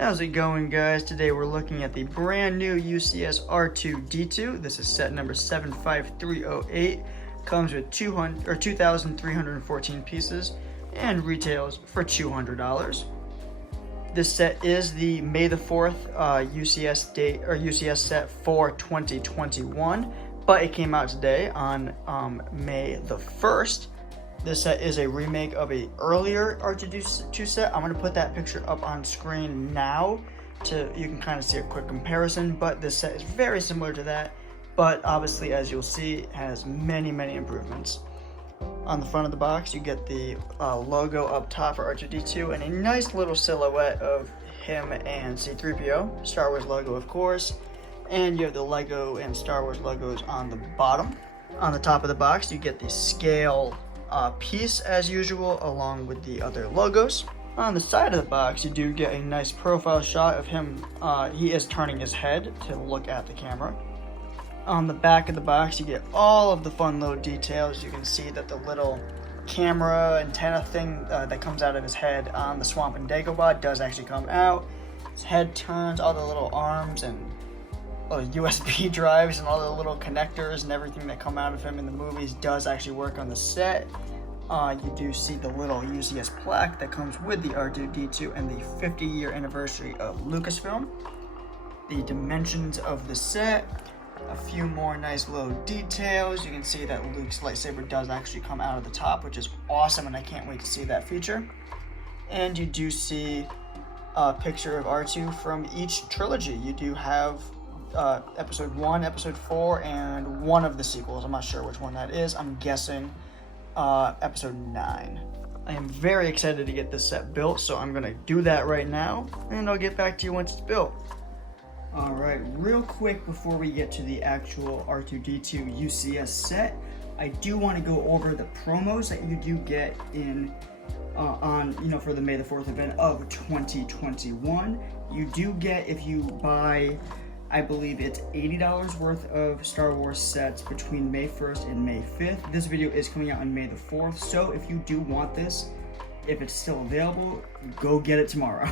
How's it going, guys? Today we're looking at the brand new UCS R2-D2. This is set number 75308. Comes with 2,314 pieces and retails for $200. This set is the May the 4th UCS date or UCS set for 2021, but it came out today on May the 1st. This set is a remake of a earlier R2-D2 set. I'm going to put that picture up on screen now you can kind of see a quick comparison, but this set is very similar to that, but obviously, as you'll see, it has many improvements. On the front of the box, you get the logo up top for R2-D2 and a nice little silhouette of him and C-3PO, Star Wars logo of course, and you have the Lego and Star Wars logos on the bottom. On the top of the box, you get the scale piece as usual, along with the other logos. On the side of the box, you do get a nice profile shot of him. He is turning his head to look at the camera. On the back of the box, you get all of the fun little details. You can see that the little camera antenna thing that comes out of his head on the Swamp and Dagobah does actually come out. His head turns, all the little arms and USB drives and all the little connectors and everything that come out of him in the movies does actually work on the set. You do see the little UCS plaque that comes with the R2-D2 and the 50-year anniversary of Lucasfilm. The dimensions of the set, a few more nice little details. You can see that Luke's lightsaber does actually come out of the top, which is awesome, and I can't wait to see that feature. And you do see a picture of R2 from each trilogy. You do have episode 1, episode 4, and one of the sequels. I'm not sure which one that is. I'm guessing episode 9. I am very excited to get this set built, so I'm going to do that right now, and I'll get back to you once it's built. Alright, real quick before we get to the actual R2-D2 UCS set, I do want to go over the promos that you do get in for the May the 4th event of 2021. You do get, if you buy, I believe it's $80 worth of Star Wars sets between May 1st and May 5th. This video is coming out on May the 4th, so if you do want this, if it's still available, go get it tomorrow.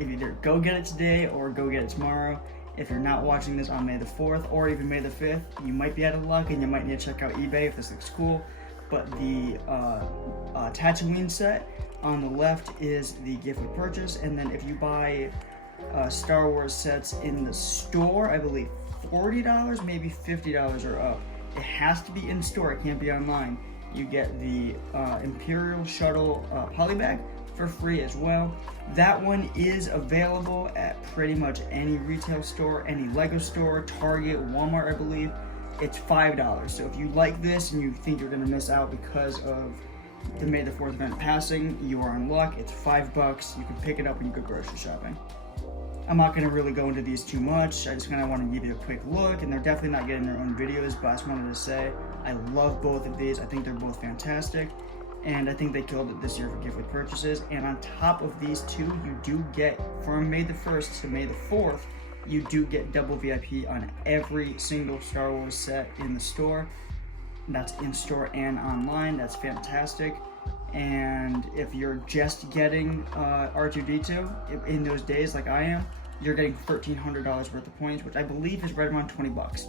Either go get it today or go get it tomorrow. If you're not watching this on May the 4th or even May the 5th, you might be out of luck and you might need to check out eBay if this looks cool. But the Tatooine set on the left is the gift with purchase, and then if you buy Star Wars sets in the store, I believe $40, maybe $50 or up. It has to be in store, it can't be online. You get the Imperial Shuttle polybag for free as well. That one is available at pretty much any retail store, any Lego store, Target, Walmart, I believe. It's $5. So if you like this and you think you're gonna miss out because of the May the 4th event passing, you are in luck. It's $5. You can pick it up when you go grocery shopping. I'm not going to really go into these too much. I just kind of want to give you a quick look, and they're definitely not getting their own videos, but I just wanted to say I love both of these. I think they're both fantastic, and I think they killed it this year for gift with purchases. And on top of these two, you do get, from May the 1st to May the 4th, you do get double VIP on every single Star Wars set in the store. That's in store and online. That's fantastic. And if you're just getting R2-D2 in those days like I am, you're getting $1,300 worth of points, which I believe is right around $20.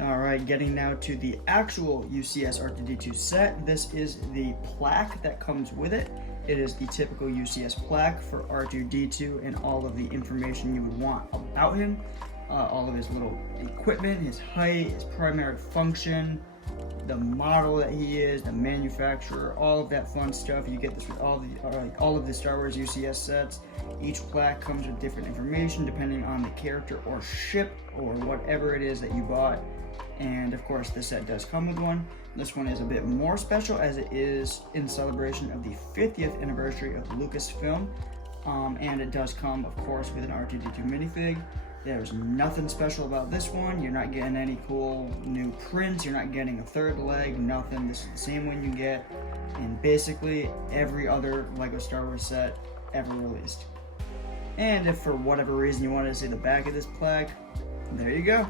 Alright, getting now to the actual UCS R2-D2 set. This is the plaque that comes with it. It is the typical UCS plaque for R2-D2 and all of the information you would want about him. All of his little equipment, his height, his primary function, the model that he is, the manufacturer, all of that fun stuff. You get this with all of the Star Wars UCS sets. Each plaque comes with different information depending on the character or ship or whatever it is that you bought. And of course, this set does come with one. This one is a bit more special as it is in celebration of the 50th anniversary of Lucasfilm. And it does come, of course, with an R2-D2 minifig. There's nothing special about this one. You're not getting any cool new prints. You're not getting a third leg, nothing. This is the same one you get in basically every other Lego Star Wars set ever released. And if for whatever reason you wanted to see the back of this plaque, there you go.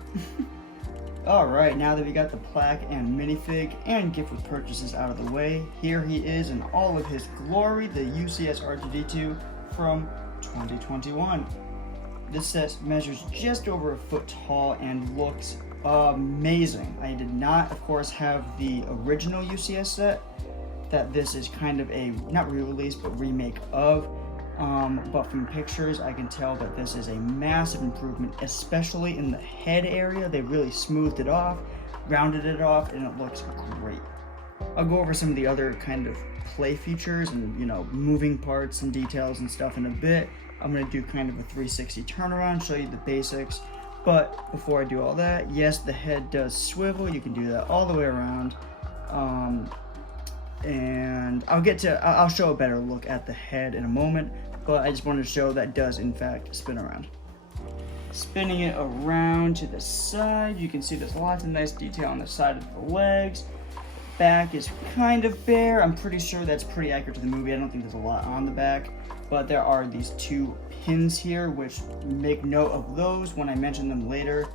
Alright, now that we got the plaque and minifig and gift with purchases out of the way, here he is in all of his glory, the UCS R2-D2 from 2021. This set measures just over a foot tall and looks amazing. I did not, of course, have the original UCS set that this is kind of a, not re-release, but remake of. But from pictures, I can tell that this is a massive improvement, especially in the head area. They really smoothed it off, rounded it off, and it looks great. I'll go over some of the other kind of play features and, you know, moving parts and details and stuff in a bit. I'm going to do kind of a 360 turnaround, show you the basics. But before I do all that, yes, the head does swivel. You can do that all the way around. And I'll show a better look at the head in a moment, but I just wanted to show that does in fact spin around. Spinning it around to the side, you can see there's lots of nice detail on the side of the legs. Back is kind of bare. I'm pretty sure that's pretty accurate to the movie. I don't think there's a lot on the back, but there are these two pins here, which make note of those when I mention them later.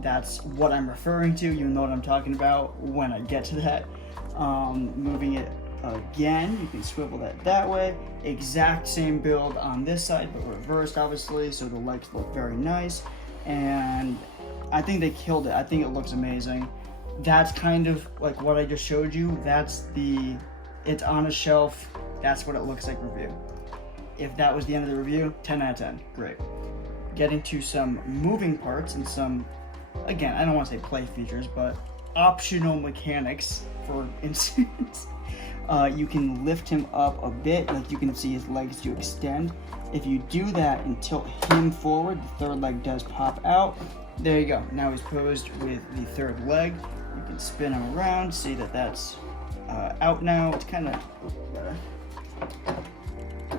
That's what I'm referring to. You know what I'm talking about when I get to that. Moving it again, you can swivel that way. Exact same build on this side, but reversed obviously, so the legs look very nice. And I think they killed it. I think it looks amazing. That's kind of like what I just showed you. It's on a shelf. That's what it looks like review. If that was the end of the review, 10 out of 10, great. Getting to some moving parts and some, again, I don't want to say play features, but optional mechanics. For instance, you can lift him up a bit, like you can see his legs do extend. If you do that and tilt him forward, the third leg does pop out. There you go. Now he's posed with the third leg. You can spin him around, see that that's out now. It's kind of,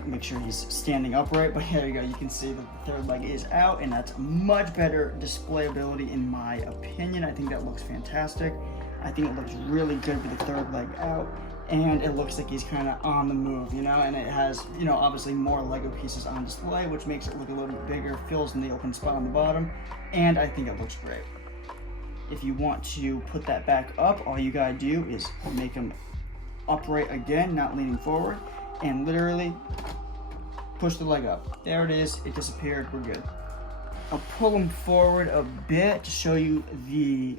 make sure he's standing upright, but there you go. You can see that the third leg is out, and that's much better displayability in my opinion. I think that looks fantastic. I think it looks really good with the third leg out, and it looks like he's kind of on the move, you know, and it has, you know, obviously more Lego pieces on display, which makes it look a little bit bigger, fills in the open spot on the bottom, and I think it looks great. If you want to put that back up, all you gotta do is make him upright again, not leaning forward, and literally push the leg up. There it is, it disappeared, we're good. I'll pull him forward a bit to show you the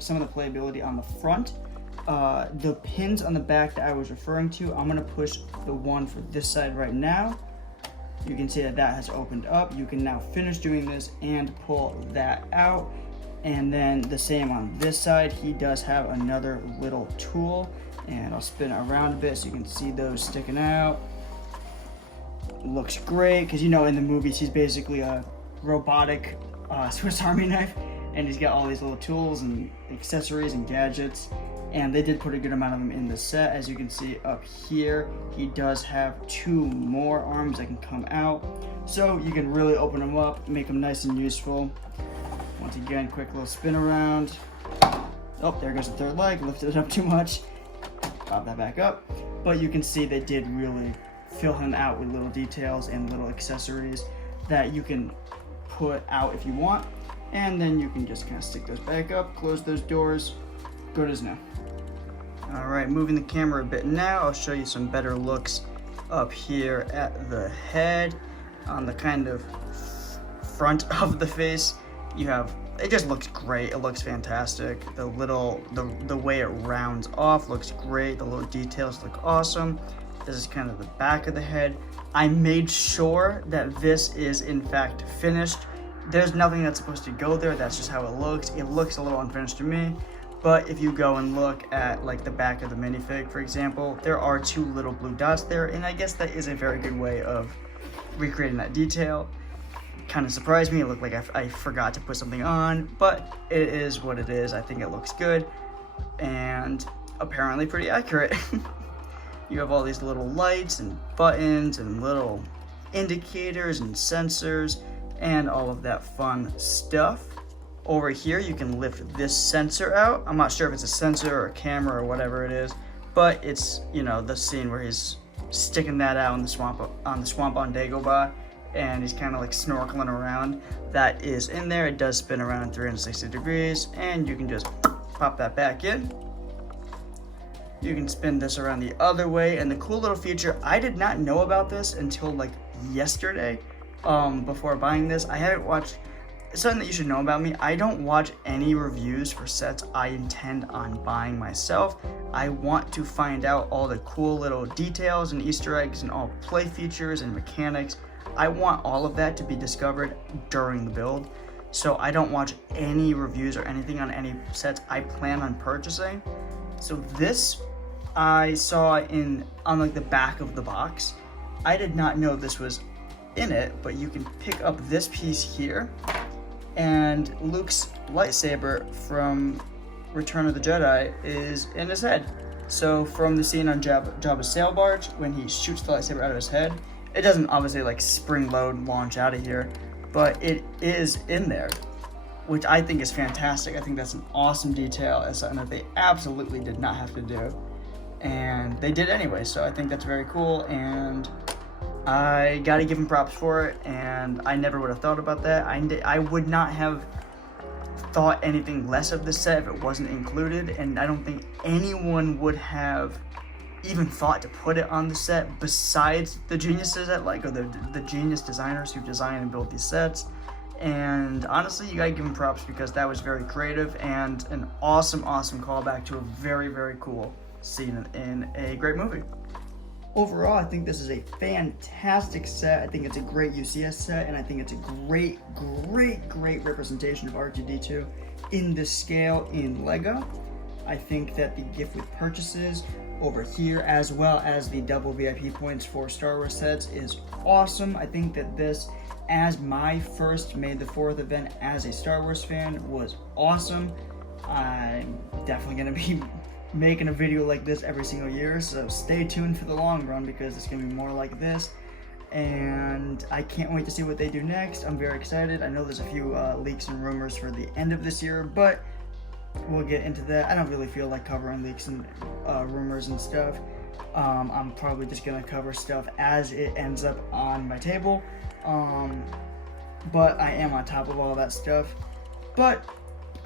some of the playability on the front. The pins on the back that I was referring to, I'm gonna push the one for this side right now. You can see that has opened up. You can now finish doing this and pull that out. And then the same on this side, he does have another little tool, and I'll spin it around a bit so you can see those sticking out. Looks great, because you know in the movies he's basically a robotic Swiss Army knife, and he's got all these little tools and accessories and gadgets, and they did put a good amount of them in the set. As you can see up here, he does have two more arms that can come out, so you can really open them up, make them nice and useful. Once again, quick little spin around. Oh, there goes the third leg, lifted it up too much. Pop that back up. But you can see they did really fill him out with little details and little accessories that you can put out if you want. And then you can just kind of stick those back up, close those doors, good as new. All right, moving the camera a bit now, I'll show you some better looks up here at the head. On the kind of front of the face, you have, it just looks great. It looks fantastic. The way it rounds off looks great. The little details look awesome. This is kind of the back of the head. I made sure that this is in fact finished. There's nothing that's supposed to go there. That's just how it looks. It looks a little unfinished to me. But if you go and look at like the back of the minifig, for example, there are two little blue dots there, and I guess that is a very good way of recreating that detail. Kind of surprised me. It looked like I forgot to put something on, but it is what it is. I think it looks good and apparently pretty accurate. You have all these little lights and buttons and little indicators and sensors and all of that fun stuff. Over here, you can lift this sensor out. I'm not sure if it's a sensor or a camera or whatever it is, but it's, you know, the scene where he's sticking that out in the swamp on Dagobah, and he's kind of like snorkeling around. That is in there. It does spin around 360 degrees, and you can just pop that back in. You can spin this around the other way, and the cool little feature, I did not know about this until like yesterday before buying this. I haven't watched, something that you should know about me, I don't watch any reviews for sets I intend on buying myself. I want to find out all the cool little details and Easter eggs and all play features and mechanics. I want all of that to be discovered during the build. So I don't watch any reviews or anything on any sets I plan on purchasing. So this I saw on like the back of the box. I did not know this was in it, but you can pick up this piece here, and Luke's lightsaber from Return of the Jedi is in his head. So from the scene on Jabba's sail barge, when he shoots the lightsaber out of his head, it doesn't obviously like spring load launch out of here, but it is in there, which I think is fantastic. I think that's an awesome detail. It's something that they absolutely did not have to do, and they did anyway, so I think that's very cool, and I gotta give them props for it, and I never would have thought about that. I would not have thought anything less of this set if it wasn't included, and I don't think anyone would have even thought to put it on the set besides the geniuses at LEGO, the genius designers who design and build these sets. And honestly, you gotta give them props because that was very creative and an awesome callback to a very, very cool scene in a great movie. Overall, I think this is a fantastic set. I think it's a great UCS set, and I think it's a great representation of R2-D2 in this scale in LEGO. I think that the gift with purchases over here, as well as the double VIP points for Star Wars sets, is awesome. I think that this, as my first May the 4th event as a Star Wars fan, was awesome. I'm definitely going to be making a video like this every single year, so stay tuned for the long run because it's going to be more like this, and I can't wait to see what they do next. I'm very excited. I know there's a few leaks and rumors for the end of this year, but we'll get into that. I don't really feel like covering leaks and rumors and stuff. I'm probably just going to cover stuff as it ends up on my table, but I am on top of all that stuff. But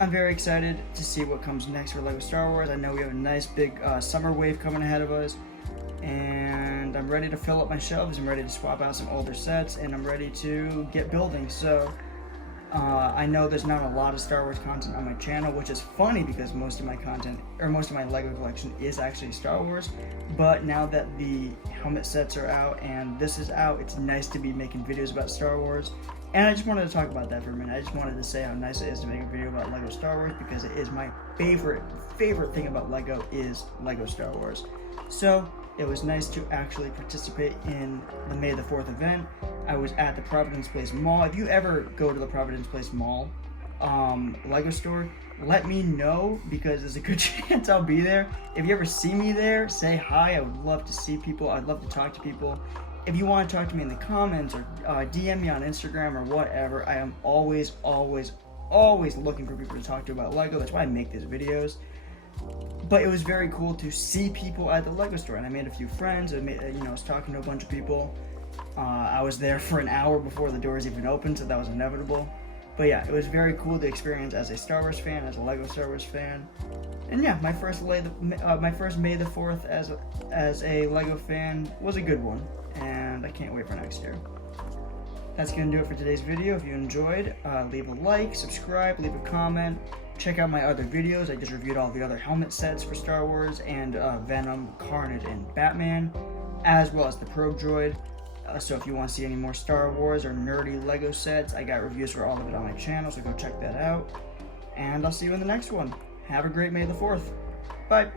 I'm very excited to see what comes next for LEGO Star Wars. I know we have a nice big summer wave coming ahead of us, and I'm ready to fill up my shelves. I'm ready to swap out some older sets, and I'm ready to get building. So I know there's not a lot of Star Wars content on my channel, which is funny because most of my content, or most of my LEGO collection, is actually Star Wars. But now that the helmet sets are out and this is out, it's nice to be making videos about Star Wars. And I just wanted to talk about that for a minute. I just wanted to say how nice it is to make a video about LEGO Star Wars, because it is my favorite thing about LEGO is LEGO Star Wars. So it was nice to actually participate in the May the 4th event. I was at the Providence Place Mall. If you ever go to the Providence Place Mall LEGO store, let me know because there's a good chance I'll be there. If you ever see me there, say hi. I would love to see people. I'd love to talk to people. If you want to talk to me in the comments or DM me on Instagram or whatever, I am always looking for people to talk to about LEGO. That's why I make these videos. But it was very cool to see people at the LEGO store, and I made a few friends. I was talking to a bunch of people. I was there for an hour before the doors even opened, so that was inevitable. But yeah, it was very cool to experience as a Star Wars fan, as a LEGO Star Wars fan. And yeah, my first May the 4th as a LEGO fan was a good one, and I can't wait for next year. That's going to do it for today's video. If you enjoyed, leave a like, subscribe, leave a comment. Check out my other videos. I just reviewed all the other helmet sets for Star Wars, and Venom, Carnage, and Batman, as well as the Probe Droid. So if you want to see any more Star Wars or nerdy LEGO sets, I got reviews for all of it on my channel, so go check that out. And I'll see you in the next one. Have a great May the 4th. Bye.